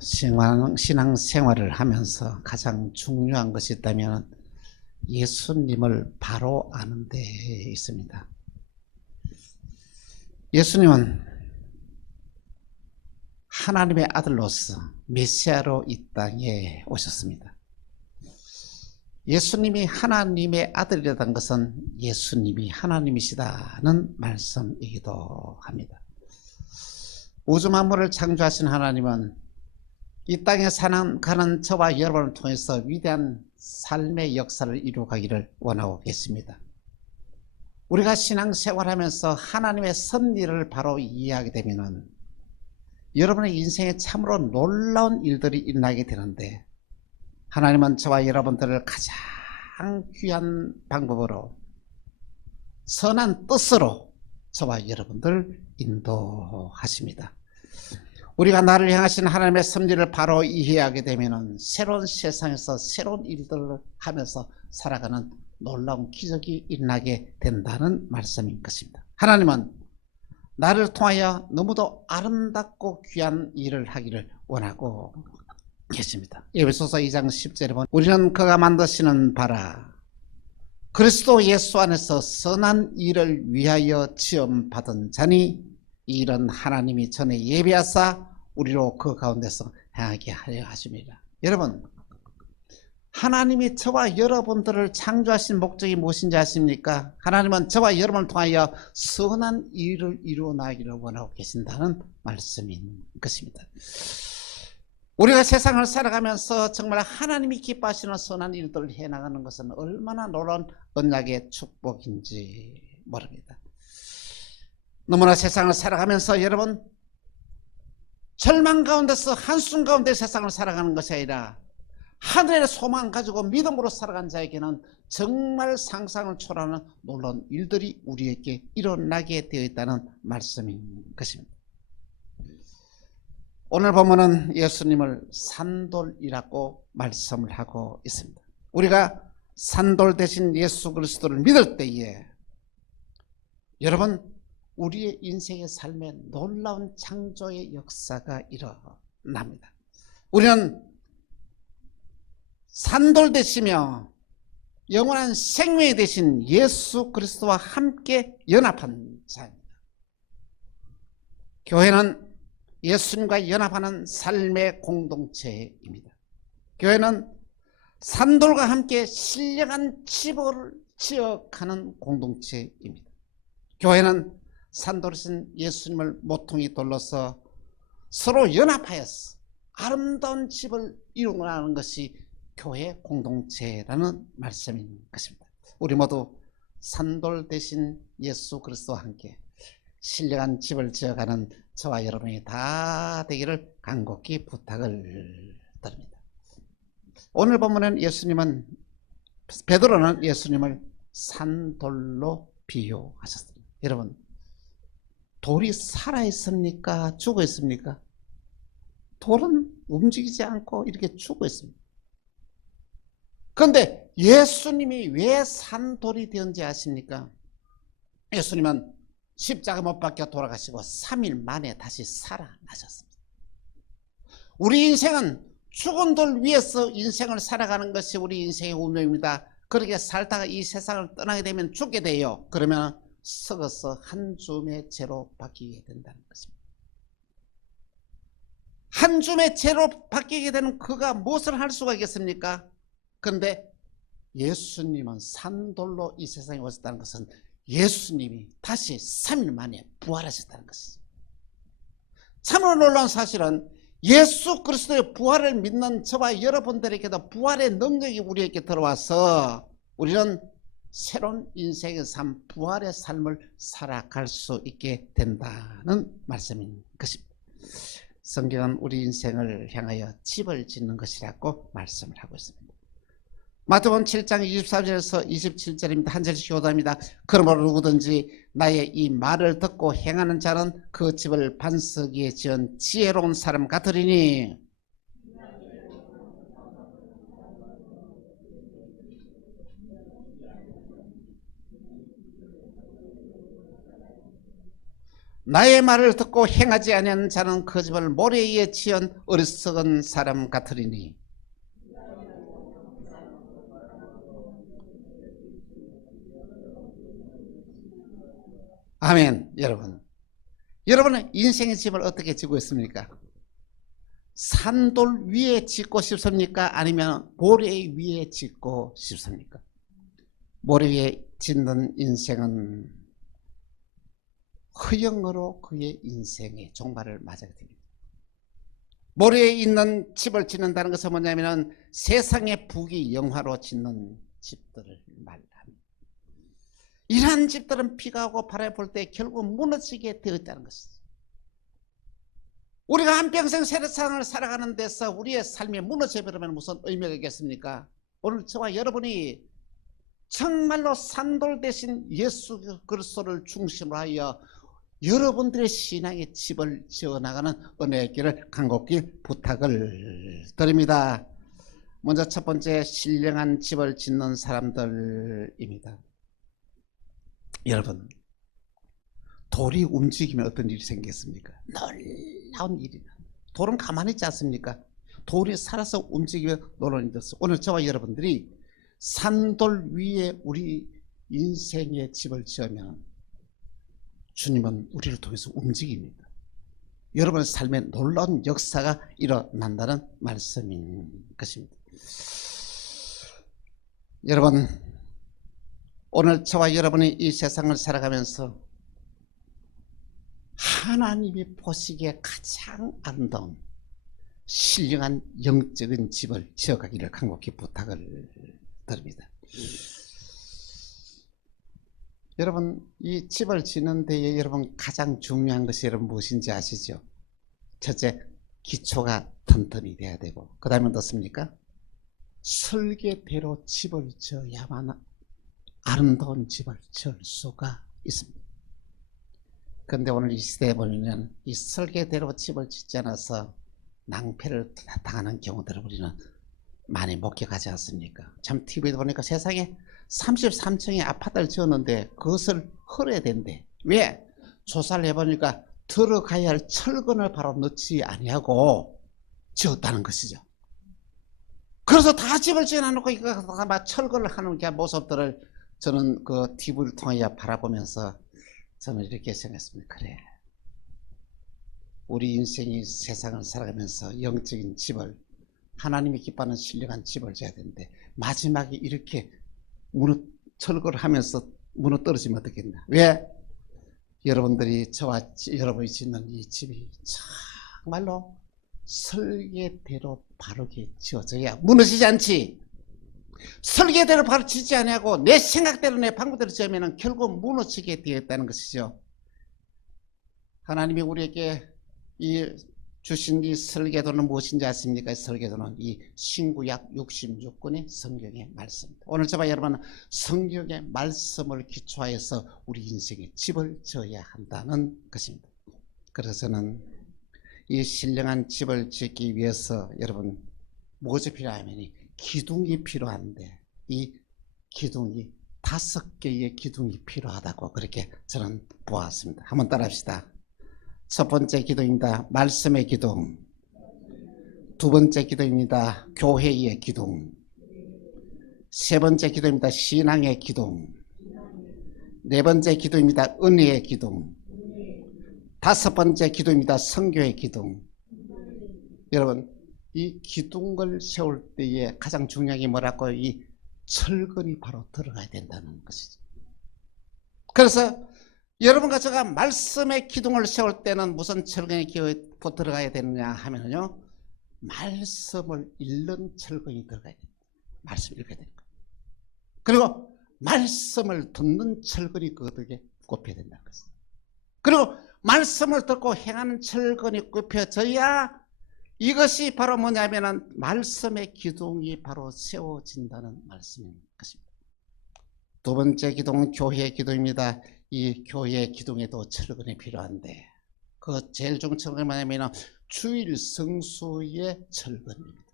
우리가 신앙생활을 하면서 가장 중요한 것이 있다면 예수님을 바로 아는 데 있습니다. 예수님은 하나님의 아들로서 메시아로 이 땅에 오셨습니다. 예수님이 하나님의 아들이라는 것은 예수님이 하나님이시다는 말씀이기도 합니다. 우주 만물을 창조하신 하나님은 이 땅에 가는 저와 여러분을 통해서 위대한 삶의 역사를 이루어가기를 원하고 계십니다. 우리가 신앙생활하면서 하나님의 섭리를 바로 이해하게 되면 여러분의 인생에 참으로 놀라운 일들이 일어나게 되는데, 하나님은 저와 여러분들을 가장 귀한 방법으로 선한 뜻으로 저와 여러분들 인도하십니다. 우리가 나를 향하신 하나님의 섭리를 바로 이해하게 되면 새로운 세상에서 새로운 일들을 하면서 살아가는 놀라운 기적이 일어나게 된다는 말씀인 것입니다. 하나님은 나를 통하여 너무도 아름답고 귀한 일을 하기를 원하고 계십니다. 에베소서 2장 10절에 보면 우리는 그가 만드시는 바라 그리스도 예수 안에서 선한 일을 위하여 지음받은 자니 이 일은 하나님이 전에 예비하사 우리로 그 가운데서 행하게 하려 하십니다. 여러분, 하나님이 저와 여러분들을 창조하신 목적이 무엇인지 아십니까? 하나님은 저와 여러분을 통하여 선한 일을 이루어 나가기를 원하고 계신다는 말씀인 것입니다. 우리가 세상을 살아가면서 정말 하나님이 기뻐하시는 선한 일들을 해나가는 것은 얼마나 놀라운 언약의 축복인지 모릅니다. 너무나 세상을 살아가면서 여러분, 절망 가운데서 한숨 가운데 세상을 살아가는 것이 아니라 하늘의 소망 가지고 믿음으로 살아간 자에게는 정말 상상을 초월하는 놀라운 일들이 우리에게 일어나게 되어 있다는 말씀인 것입니다. 오늘 본문은 예수님을 산돌이라고 말씀을 하고 있습니다. 우리가 산돌 대신 예수 그리스도를 믿을 때에 여러분, 우리의 인생의 삶에 놀라운 창조의 역사가 일어납니다. 우리는 산돌 되시며 영원한 생명이 되신 예수 그리스도와 함께 연합한 자입니다. 교회는 예수님과 연합하는 삶의 공동체입니다. 교회는 산돌과 함께 신령한 집을 지어가는 공동체입니다. 교회는 산돌이신 예수님을 모퉁이 돌로서 서로 연합하여서 아름다운 집을 이루어가는 것이 교회 공동체라는 말씀인 것입니다. 우리 모두 산돌 대신 예수 그리스도와 함께 신령한 집을 지어가는 저와 여러분이 다 되기를 간곡히 부탁을 드립니다. 오늘 본문은 베드로는 예수님을 산돌로 비유하셨습니다. 여러분, 돌이 살아있습니까? 죽어 있습니까? 돌은 움직이지 않고 이렇게 죽어 있습니다. 그런데 예수님이 왜 산돌이 되었는지 아십니까? 예수님은 십자가 못 박혀 돌아가시고 3일 만에 다시 살아나셨습니다. 우리 인생은 죽은 돌 위에서 인생을 살아가는 것이 우리 인생의 운명입니다. 그렇게 살다가 이 세상을 떠나게 되면 죽게 돼요. 그러면 썩어서 한 줌의 재로 바뀌게 된다는 것입니다. 한 줌의 재로 바뀌게 되는 그가 무엇을 할 수가 있겠습니까? 그런데 예수님은 산돌로 이 세상에 오셨다는 것은 예수님이 다시 3일 만에 부활하셨다는 것이죠. 참으로 놀라운 사실은 예수 그리스도의 부활을 믿는 저와 여러분들에게도 부활의 능력이 우리에게 들어와서 우리는 새로운 인생의 삶, 부활의 삶을 살아갈 수 있게 된다는 말씀인 것입니다. 성경은 우리 인생을 향하여 집을 짓는 것이라고 말씀을 하고 있습니다. 마태복음 7장 24절에서 27절입니다. 한 절씩 교도합니다. 그러므로 누구든지 나의 이 말을 듣고 행하는 자는 그 집을 반석 위에 지은 지혜로운 사람 같으리니 나의 말을 듣고 행하지 아니하는 자는 그 집을 모래 위에 지은 어리석은 사람 같으리니. 아멘. 여러분은 인생의 집을 어떻게 지고 있습니까? 산돌 위에 짓고 싶습니까? 아니면 모래 위에 짓고 싶습니까? 모래 위에 짓는 인생은 허영으로 그의 인생의 종말을 맞아야 됩니다. 모래에 있는 집을 짓는다는 것은 뭐냐면 세상의 부귀영화로 짓는 집들을 말합니다. 이러한 집들은 비가 오고 바람이 불 때 결국 무너지게 되었다는 것이죠. 우리가 한평생 세상을 살아가는 데서 우리의 삶이 무너져버리면 무슨 의미가 있겠습니까? 오늘 저와 여러분이 정말로 산돌 대신 예수 그리스도를 중심으로 하여 여러분들의 신앙의 집을 지어나가는 은혜의 길을 간곡히 부탁을 드립니다. 먼저 첫 번째, 신령한 집을 짓는 사람들입니다. 여러분, 돌이 움직이면 어떤 일이 생겼습니까? 놀라운 일이다. 돌은 가만히 있지 않습니까? 돌이 살아서 움직이면 놀라운 일이 있어요. 오늘 저와 여러분들이 산돌 위에 우리 인생의 집을 지으면 주님은 우리를 통해서 움직입니다. 여러분의 삶에 놀라운 역사가 일어난다는 말씀인 것입니다. 여러분, 오늘 저와 여러분이 이 세상을 살아가면서 하나님이 보시기에 가장 아름다운 신령한 영적인 집을 지어가기를 간곡히 부탁을 드립니다. 여러분, 이 집을 짓는 데에 여러분 가장 중요한 것이 여러분 무엇인지 아시죠? 첫째, 기초가 튼튼히 돼야 되고, 그 다음에 어떻습니까? 설계대로 집을 지어야만 아름다운 집을 지을 수가 있습니다. 그런데 오늘 이 시대에 보면 이 설계대로 집을 짓지 않아서 낭패를 당하는 경우들을 우리는 많이 목격하지 않습니까? 참 TV에 보니까 세상에 33층의 아파트를 지었는데 그것을 헐어야 된대. 왜? 조사를 해보니까 들어가야 할 철근을 바로 넣지 아니하고 지었다는 것이죠. 그래서 다 집을 지어놓고 이거 막 철거를 하는 그 모습들을 저는 그 TV를 통해 바라보면서 저는 이렇게 생각했습니다. 그래, 우리 인생이 세상을 살아가면서 영적인 집을, 하나님이 기뻐하는 신령한 집을 지어야 되는데 마지막에 이렇게 철거를 하면서 무너뜨리면 어떻겠나. 왜? 여러분들이 저와 여러분이 짓는 이 집이 정말로 설계대로 바르게 지어져야 무너지지 않지. 설계대로 바로 짓지 않냐고 내 생각대로 내 방법대로 지으면 결국 무너지게 되었다는 것이죠. 하나님이 우리에게 주신 이 설계도는 무엇인지 아십니까? 설계도는 이 신구약 66권의 성경의 말씀입니다. 오늘 저와 여러분은 성경의 말씀을 기초하여서 우리 인생의 집을 지어야 한다는 것입니다. 그래서 저는 이 신령한 집을 짓기 위해서 여러분 무엇이 필요하면 기둥이 필요한데 이 기둥이 5개의 기둥이 필요하다고 그렇게 저는 보았습니다. 한번 따라합시다. 첫 번째 기둥입니다. 말씀의 기둥. 두 번째 기둥입니다. 교회의 기둥. 세 번째 기둥입니다. 신앙의 기둥. 네 번째 기둥입니다. 은혜의 기둥. 다섯 번째 기둥입니다. 성교의 기둥. 여러분, 이 기둥을 세울 때에 가장 중요한 게 뭐라고? 이 철근이 바로 들어가야 된다는 것이죠. 그래서 여러분과 제가 말씀의 기둥을 세울 때는 무슨 철근이 들어가야 되느냐 하면요, 말씀을 읽는 철근이 들어가야 됩니다. 말씀을 읽어야 되는 거예요. 그리고 말씀을 듣는 철근이 그것에게 꼽혀야 된다는 것이죠. 그리고 말씀을 듣고 행하는 철근이 꼽혀져야 이것이 바로 뭐냐면은 말씀의 기둥이 바로 세워진다는 말씀인 것입니다. 두 번째 기둥은 교회의 기둥입니다. 이 교회의 기둥에도 철근이 필요한데 그 제일 중요한 철근이 뭐냐면 주일 성수의 철근입니다.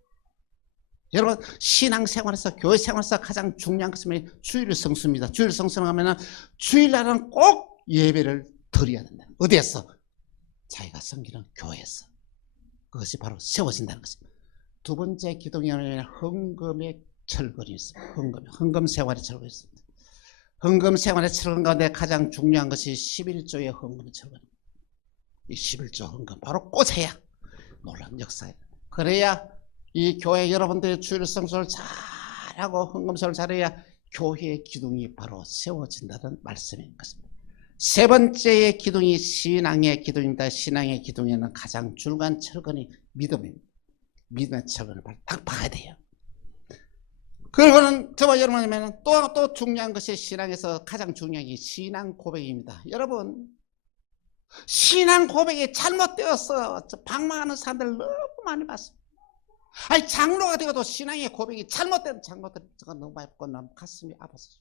여러분, 신앙생활에서 교회 생활에서 가장 중요한 것은 주일 성수입니다. 주일 성수는 하면은 주일날은 꼭 예배를 드려야 된다. 어디에서? 자기가 섬기는 교회에서. 그것이 바로 세워진다는 것입니다. 두 번째 기둥에는 헌금의 철근이 있습니다. 헌금 생활의 철근이 있습니다. 헌금 생활의 철근 가운데 가장 중요한 것이 11조의 헌금의 철근입니다. 이 11조 헌금 바로 꽂아야 놀라운 역사예요. 그래야 이 교회 여러분들의 주일 성수를 잘하고 헌금 생활을 잘해야 교회의 기둥이 바로 세워진다는 말씀인 것입니다. 세 번째의 기둥이 신앙의 기둥입니다. 신앙의 기둥에는 가장 중요한 철근이 믿음입니다. 믿음의 철근을 딱 봐야 돼요. 그리고는 저와 여러분이면 또 중요한 것이 신앙에서 가장 중요한 게 신앙 고백입니다. 여러분, 신앙 고백이 잘못되어서 방황하는 사람들 너무 많이 봤습니다. 아니, 장로가 되어도 신앙의 고백이 잘못된 제가 너무 많이 봤고 너무 가슴이 아팠어요.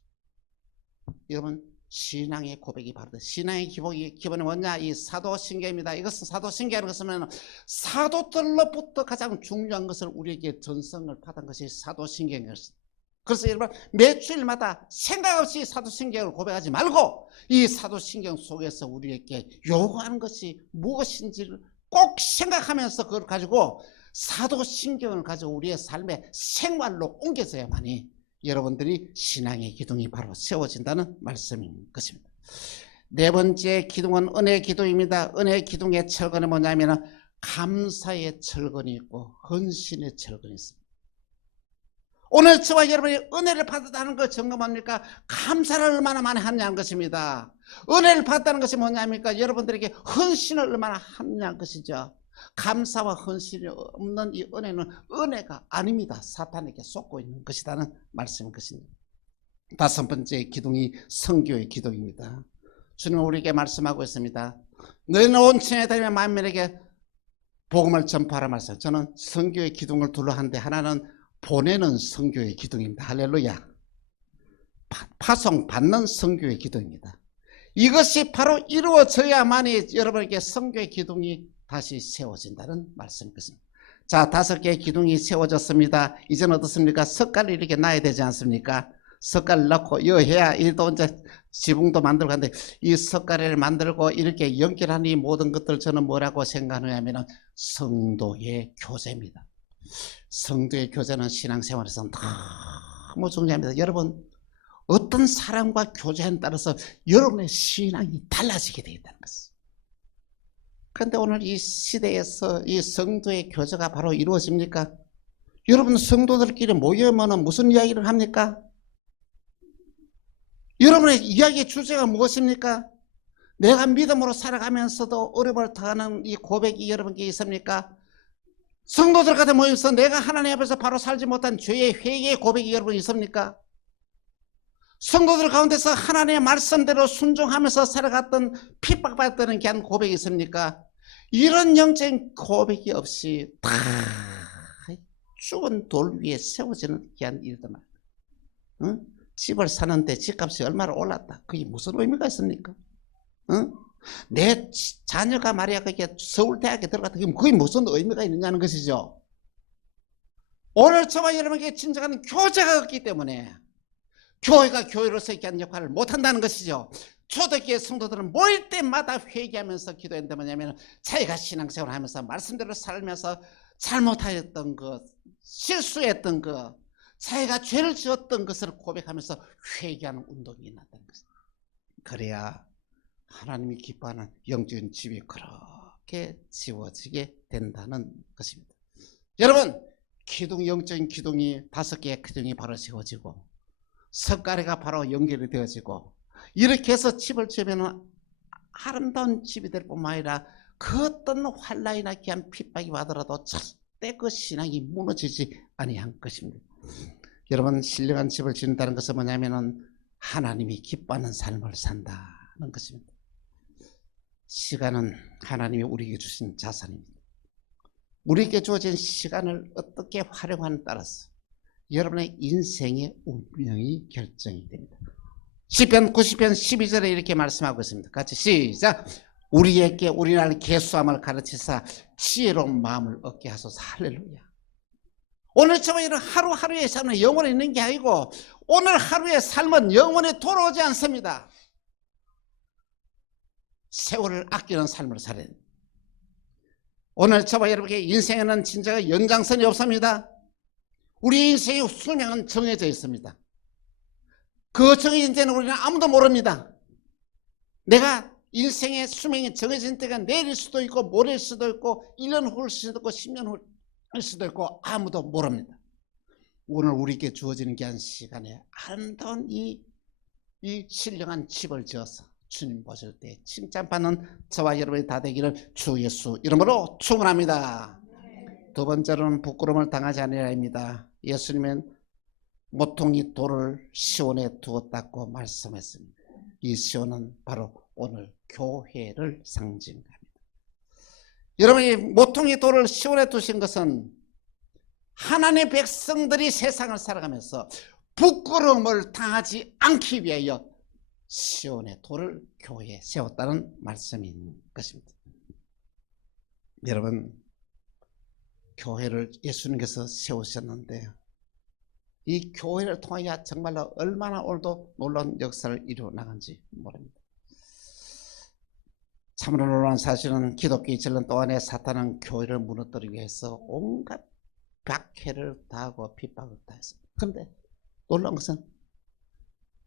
여러분, 신앙의 고백이 바로 신앙의 기본이 뭐냐? 이 사도신경입니다. 이것은 사도신경이라는 것은 사도들로부터 가장 중요한 것을 우리에게 전성을 받은 것이 사도신경이었습니다. 그래서 여러분, 매주일마다 생각 없이 사도신경을 고백하지 말고 이 사도신경 속에서 우리에게 요구하는 것이 무엇인지를 꼭 생각하면서 그걸 가지고 사도신경을 가지고 우리의 삶의 생활로 옮겨져야만이 여러분들이 신앙의 기둥이 바로 세워진다는 말씀인 것입니다. 네 번째 기둥은 은혜 기둥입니다. 은혜 기둥의 철근은 뭐냐면 감사의 철근이 있고 헌신의 철근이 있습니다. 오늘 저와 여러분이 은혜를 받았다는 걸 점검합니까? 감사를 얼마나 많이 하냐는 것입니다. 은혜를 받았다는 것이 뭐냐니까 여러분들에게 헌신을 얼마나 하냐는 것이죠. 감사와 헌신이 없는 이 은혜는 은혜가 아닙니다. 사탄에게 속고 있는 것이라는 말씀인 것입니다. 다섯 번째 기둥이 선교의 기둥입니다. 주님은 우리에게 말씀하고 있습니다. 너희는 온 천에 다니며 만민에게 복음을 전파하라 말씀. 저는 선교의 기둥을 둘러 하는데 하나는 보내는 선교의 기둥입니다. 할렐루야. 파송 받는 선교의 기둥입니다. 이것이 바로 이루어져야만이 여러분에게 선교의 기둥이 다시 세워진다는 말씀입니다. 자, 5개의 기둥이 세워졌습니다. 이제는 어떻습니까? 석가를 이렇게 놔야 되지 않습니까? 석가를 넣고 이거 해야 이또 이제 지붕도 만들고 하는데 이 석가래를 만들고 이렇게 연결하는 이 모든 것들 저는 뭐라고 생각하냐면 성도의 교제입니다. 성도의 교제는 신앙생활에서 너무 중요합니다. 여러분, 어떤 사람과 교제에 따라서 여러분의 신앙이 달라지게 되어 있다는 것입니다. 그런데 오늘 이 시대에서 이 성도의 교제가 바로 이루어집니까? 여러분, 성도들끼리 모이면 무슨 이야기를 합니까? 여러분의 이야기의 주제가 무엇입니까? 내가 믿음으로 살아가면서도 어려움을 당하는 이 고백이 여러분께 있습니까? 성도들 같은 모임에서 내가 하나님 앞에서 바로 살지 못한 죄의 회개의 고백이 여러분 있습니까? 성도들 가운데서 하나님의 말씀대로 순종하면서 살아갔던 핍박받던 귀한 고백이 있습니까? 이런 영적인 고백이 없이 다 죽은 돌 위에 세워지는 귀한 일들 말이야. 응? 집을 사는데 집값이 얼마나 올랐다. 그게 무슨 의미가 있습니까? 응? 내 자녀가 말이야 그게 서울대학에 들어갔다. 그게 무슨 의미가 있느냐는 것이죠. 오늘 저와 여러분에게 진정한 교제가 없기 때문에 교회가 교회로서 이렇게 하는 역할을 못한다는 것이죠. 초대교회 성도들은 모일 때마다 회개하면서 기도했는데 뭐냐면 자기가 신앙생활을 하면서 말씀대로 살면서 잘못하였던 것, 실수했던 것, 자기가 죄를 지었던 것을 고백하면서 회개하는 운동이 일어났다는 것입니다. 그래야 하나님이 기뻐하는 영적인 집이 그렇게 지워지게 된다는 것입니다. 여러분, 기둥, 영적인 기둥이 5개의 기둥이 바로 세워지고 석가래가 바로 연결이 되어지고 이렇게 해서 집을 지으면 아름다운 집이 될 뿐만 아니라 그 어떤 환난이나 귀한 핍박이 와더라도 절대 그 신앙이 무너지지 아니한 것입니다. 여러분, 신령한 집을 짓는다는 것은 뭐냐면은 하나님이 기뻐하는 삶을 산다는 것입니다. 시간은 하나님이 우리에게 주신 자산입니다. 우리에게 주어진 시간을 어떻게 활용하느냐에 따라서 여러분의 인생의 운명이 결정이 됩니다. 시편 90편 12절에 이렇게 말씀하고 있습니다. 같이 시작. 우리에게 우리나라 계수함을 가르치사 지혜로운 마음을 얻게 하소서. 할렐루야. 오늘 저와 이런 하루하루의 삶은 영원히 있는 게 아니고 오늘 하루의 삶은 영원히 돌아오지 않습니다. 세월을 아끼는 삶을 살아야 됩니다. 오늘 저와 여러분의 인생에는 진짜 연장선이 없습니다. 우리 인생의 수명은 정해져 있습니다. 그 정해진 때는 우리는 아무도 모릅니다. 내가 인생의 수명이 정해진 때가 내일일 수도 있고 모레일 수도 있고 1년 후일 수도 있고 10년 후일 수도 있고 아무도 모릅니다. 오늘 우리에게 주어지는 귀한 시간에 아름다운 이 신령한 집을 지어서 주님 보실 때 칭찬받는 저와 여러분이 다 되기를 주 예수 이름으로 축원합니다. 두 번째로는 부끄러움을 당하지 아니하리라. 예수님은 모퉁이 돌을 시온에 두었다고 말씀했습니다. 이 시온은 바로 오늘 교회를 상징합니다. 여러분이 모퉁이 돌을 시온에 두신 것은 하나님의 백성들이 세상을 살아가면서 부끄러움을 당하지 않기 위하여 시온의 돌을 교회에 세웠다는 말씀인 것입니다. 여러분, 교회를 예수님께서 세우셨는데 이 교회를 통하여 정말로 얼마나 오늘도 놀라운 역사를 이루어 나간지 모릅니다. 참으로 놀라운 사실은 기독교의 전론 동안에 사탄은 교회를 무너뜨리기 위해서 온갖 박해를 당하고 핍박을 당했습니다. 그런데 놀라운 것은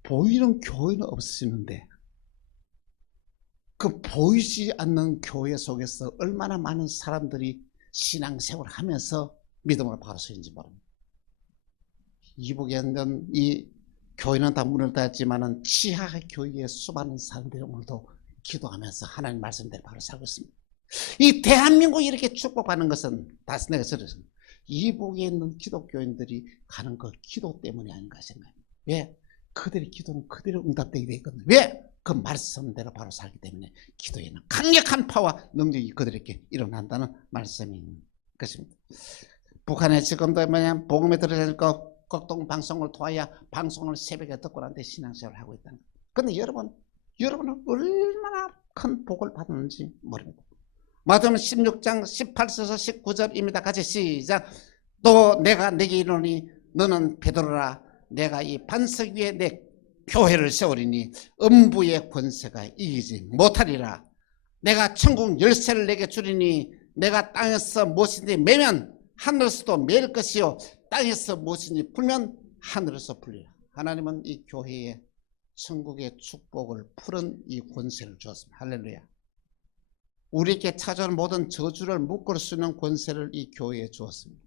보이는 교회는 없으시는데 그 보이지 않는 교회 속에서 얼마나 많은 사람들이 신앙생활을 하면서 믿음을 받을 수 있는지 모릅니다. 이북에 있는 이 교회는 다 문을 닫았지만은 지하 교회에 수많은 사람들이 오늘도 기도하면서 하나님 말씀대로 바로 살고 있습니다. 이 대한민국이 이렇게 축복받는 것은 다시 내가 들었습니다. 이북에 있는 기독교인들이 가는 그 기도 때문이 아닌가 생각합니다. 왜? 그들의 기도는 그대로 응답되게 되어 있거든요. 왜? 그 말씀대로 바로 살기 때문에 기도에는 강력한 파와 능력이 그들에게 일어난다는 말씀인 것입니다. 북한에 지금도 뭐냐 복음에 들어가니까 극동 방송을 통하여 방송을 새벽에 듣고 나한테 신앙생활을 하고 있다는 거예요. 그런데 여러분은 얼마나 큰 복을 받았는지 모릅니다. 마태복음 16장 18절에서 19절입니다. 같이 시작. 또 내가 내게 이르노니 너는 베드로라. 내가 이 반석 위에 내 교회를 세우리니 음부의 권세가 이기지 못하리라. 내가 천국 열쇠를 내게 주리니 내가 땅에서 무엇이든지 매면 하늘에서도 매일 것이요 땅에서 무엇이든지 풀면 하늘에서 풀리라. 하나님은 이 교회에 천국의 축복을 푸는 이 권세를 주었습니다. 할렐루야. 우리에게 찾아온 모든 저주를 묶을 수 있는 권세를 이 교회에 주었습니다.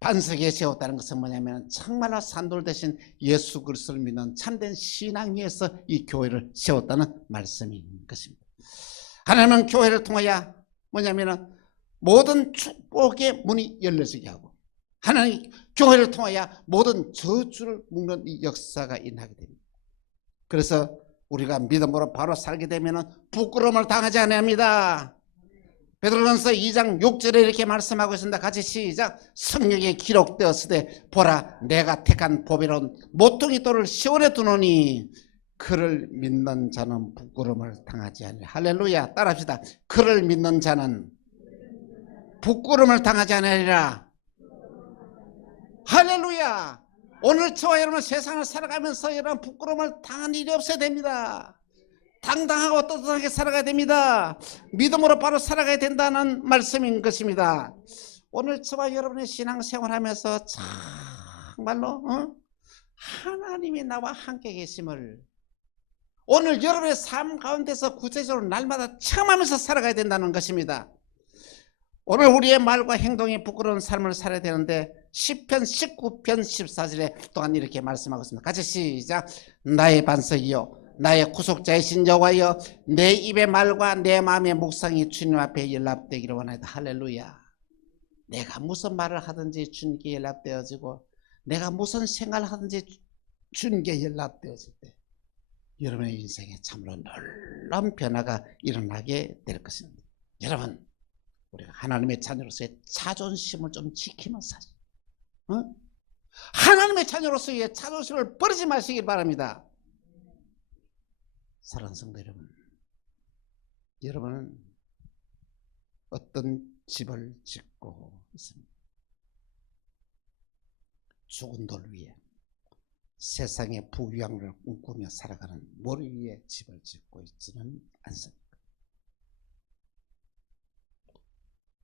반석에 세웠다는 것은 뭐냐면 정말로 산돌 대신 예수 그리스도를 믿는 참된 신앙 위에서 이 교회를 세웠다는 말씀인 것입니다. 하나님은 교회를 통하여 뭐냐면 모든 축복의 문이 열려지게 하고 하나님 교회를 통하여 모든 저주를 묶는 이 역사가 일어나게 됩니다. 그래서 우리가 믿음으로 바로 살게 되면 부끄러움을 당하지 아니합니다. 베드로전서 2장 6절에 이렇게 말씀하고 있습니다. 같이 시작. 성경에 기록되었으되 보라 내가 택한 보배로운 모퉁이 돌을 시온에 두노니 그를 믿는 자는 부끄러움을 당하지 아니하리라. 할렐루야. 따라합시다. 그를 믿는 자는 부끄러움을 당하지 아니하리라. 할렐루야. 오늘 저와 여러분 세상을 살아가면서 여러분 부끄러움을 당한 일이 없어야 됩니다. 당당하고 떳떳하게 살아가야 됩니다. 믿음으로 바로 살아가야 된다는 말씀인 것입니다. 오늘 저와 여러분의 신앙생활하면서 정말로 하나님이 나와 함께 계심을 오늘 여러분의 삶 가운데서 구체적으로 날마다 체험하면서 살아가야 된다는 것입니다. 오늘 우리의 말과 행동이 부끄러운 삶을 살아야 되는데 시편 19편 14절에 또한 이렇게 말씀하고 있습니다. 같이 시작. 나의 반석이요 나의 구속자이신 여호와여 내 입의 말과 내 마음의 묵상이 주님 앞에 연락되기를 원하다. 할렐루야. 내가 무슨 말을 하든지 주님께 연락되어지고 내가 무슨 생각을 하든지 주님께 연락되어질 때 여러분의 인생에 참으로 놀라운 변화가 일어나게 될 것입니다. 여러분 우리가 하나님의 자녀로서의 자존심을 좀 지키면서 하나님의 자녀로서의 자존심을 버리지 마시길 바랍니다. 사랑하는 성도 여러분, 여러분은 어떤 집을 짓고 있습니다. 죽은 돌 위에 세상의 부귀영화를 꿈꾸며 살아가는 머리 위에 집을 짓고 있지는 않습니까?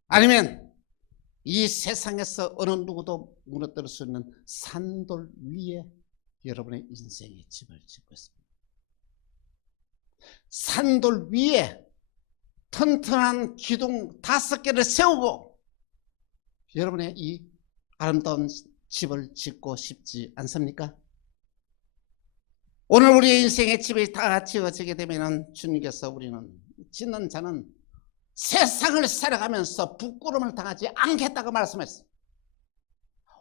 아니면 이 세상에서 어느 누구도 무너뜨릴 수 있는 산돌 위에 여러분의 인생의 집을 짓고 있습니다. 산돌 위에 튼튼한 기둥 5개를 세우고 여러분의 이 아름다운 집을 짓고 싶지 않습니까? 오늘 우리의 인생의 집이 다 지어지게 되면 주님께서 우리는 짓는 자는 세상을 살아가면서 부끄러움을 당하지 않겠다고 말씀했어요.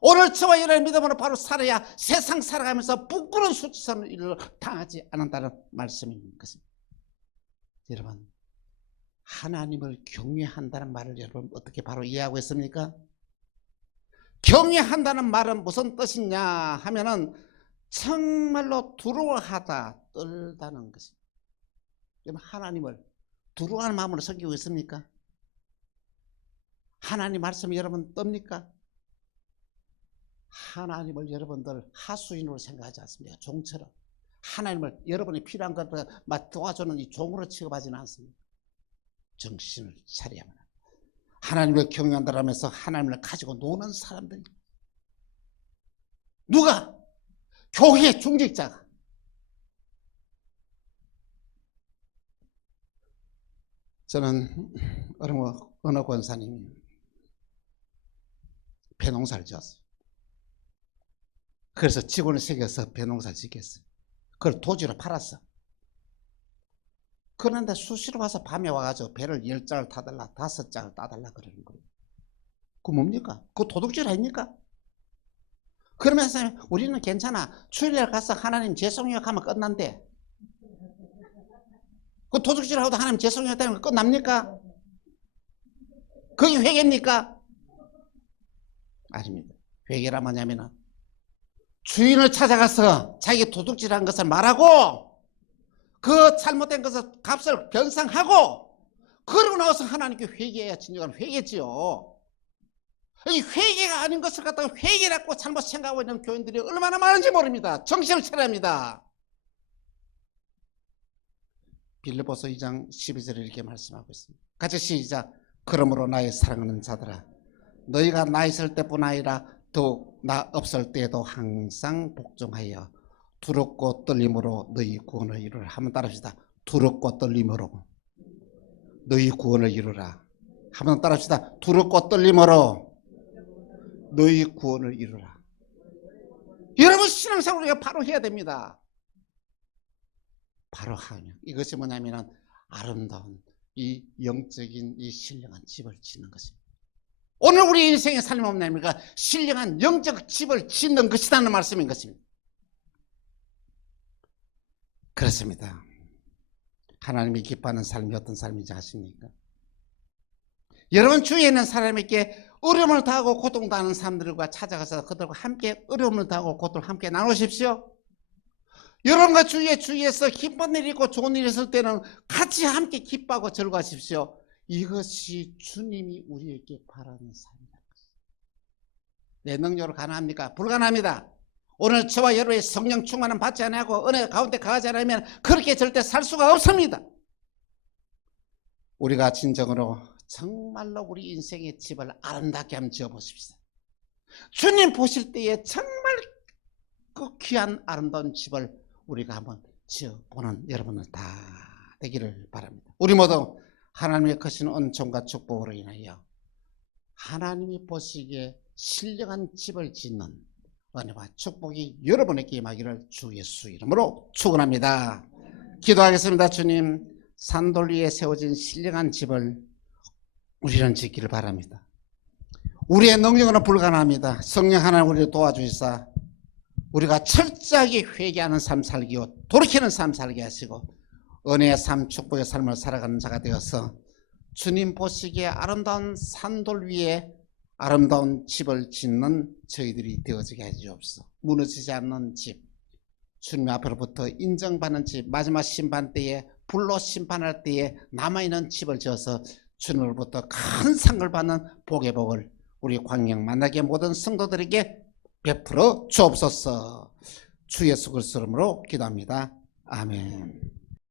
오늘 저와 여러분의 믿음으로 바로 살아야 세상 살아가면서 부끄러운 수치스러운 일을 당하지 않는다는 말씀인 것입니다. 여러분, 하나님을 경외한다는 말을 여러분 어떻게 바로 이해하고 있습니까? 경외한다는 말은 무슨 뜻이냐 하면은 정말로 두려워하다, 떨다는 것입니다. 여러분, 하나님을 두려워하는 마음으로 섬기고 있습니까? 하나님 말씀이 여러분 떱니까? 하나님을 여러분들 하수인으로 생각하지 않습니까? 종처럼. 하나님을 여러분이 필요한 것을 도와주는 이 종으로 취급하지는 않습니다. 정신을 차려야만 합니다. 하나님을 경외한다라면서 하나님을 가지고 노는 사람들이 누가? 교회의 중직자가. 저는 어느 권사님이 배농사를 지었어요. 그래서 직원을 새겨서 배농사를 짓겠어요. 그걸 도지로 팔았어. 그런데 수시로 와서 밤에 와가지고 배를 10짝을 타달라 5짝을 따달라 그러는 거예요. 그거 뭡니까? 그거 도둑질 아닙니까? 그러면서 우리는 괜찮아. 주일날 가서 하나님 죄송해요 하면 끝난대. 그 도둑질하고도 하나님 죄송해요 하면 끝납니까? 그게 회개입니까? 아닙니다. 회개라 뭐냐면은 주인을 찾아가서 자기 도둑질한 것을 말하고 그 잘못된 것을 값을 변상하고 그러고 나와서 하나님께 회개해야 진정한 회개지요. 이 회개가 아닌 것을 갖다가 회개라고 잘못 생각하고 있는 교인들이 얼마나 많은지 모릅니다. 정신을 차려야 합니다. 빌립보서 2장 12절에 이렇게 말씀하고 있습니다. 같이 시작. 그러므로 나의 사랑하는 자들아, 너희가 나 있을 때뿐 아니라 더욱 나 없을 때에도 항상 복종하여 두렵고 떨림으로 너희 구원을 이루라. 한번 따라합시다. 두렵고 떨림으로 너희 구원을 이루라. 한번 따라합시다. 두렵고 떨림으로 너희 구원을 이루라. 여러분, 신앙생활 우리가 바로 해야 됩니다. 바로 하면 이것이 뭐냐면 아름다운 이 영적인 이 신령한 집을 짓는 것입니다. 오늘 우리 인생의 삶이 뭐냐면 신령한 영적 집을 짓는 것이라는 말씀인 것입니다. 그렇습니다. 하나님이 기뻐하는 삶이 어떤 삶인지 아십니까? 여러분 주위에 있는 사람에게 어려움을 당하고 고통당하는 사람들과 찾아가서 그들과 함께 어려움을 당하고 고통을 함께 나누십시오. 여러분과 주위에서 기쁜 일이 있고 좋은 일이 있을 때는 같이 함께 기뻐하고 즐거워하십시오. 이것이 주님이 우리에게 바라는 삶이다. 내 능력으로 가능합니까? 불가능합니다. 오늘 저와 여러분의 성령 충만은 받지 않고 은혜 가운데 가지 않으면 그렇게 절대 살 수가 없습니다. 우리가 진정으로 정말로 우리 인생의 집을 아름답게 한번 지어보십시다. 주님 보실 때에 정말 그 귀한 아름다운 집을 우리가 한번 지어보는 여러분들 다 되기를 바랍니다. 우리 모두 하나님의 크신 은총과 축복으로 인하여 하나님이 보시기에 신령한 집을 짓는 은혜와 축복이 여러분에게 임하기를 주 예수 이름으로 축원합니다. 기도하겠습니다. 주님, 산돌 위에 세워진 신령한 집을 우리는 짓기를 바랍니다. 우리의 능력으로는 불가능합니다. 성령 하나님 우리를 도와주시사 우리가 철저하게 회개하는 삶 살기요 돌이키는 삶 살게 하시고 은혜의 삶 축복의 삶을 살아가는 자가 되어서 주님 보시기에 아름다운 산돌 위에 아름다운 집을 짓는 저희들이 되어지게 해주옵소서. 무너지지 않는 집, 주님 앞으로부터 인정받는 집, 마지막 심판 때에 불로 심판할 때에 남아있는 집을 지어서 주님으로부터 큰 상을 받는 복의 복을 우리 광양 만나게 모든 성도들에게 베풀어 주옵소서. 주 예수 그리스도 이름으로 기도합니다. 아멘.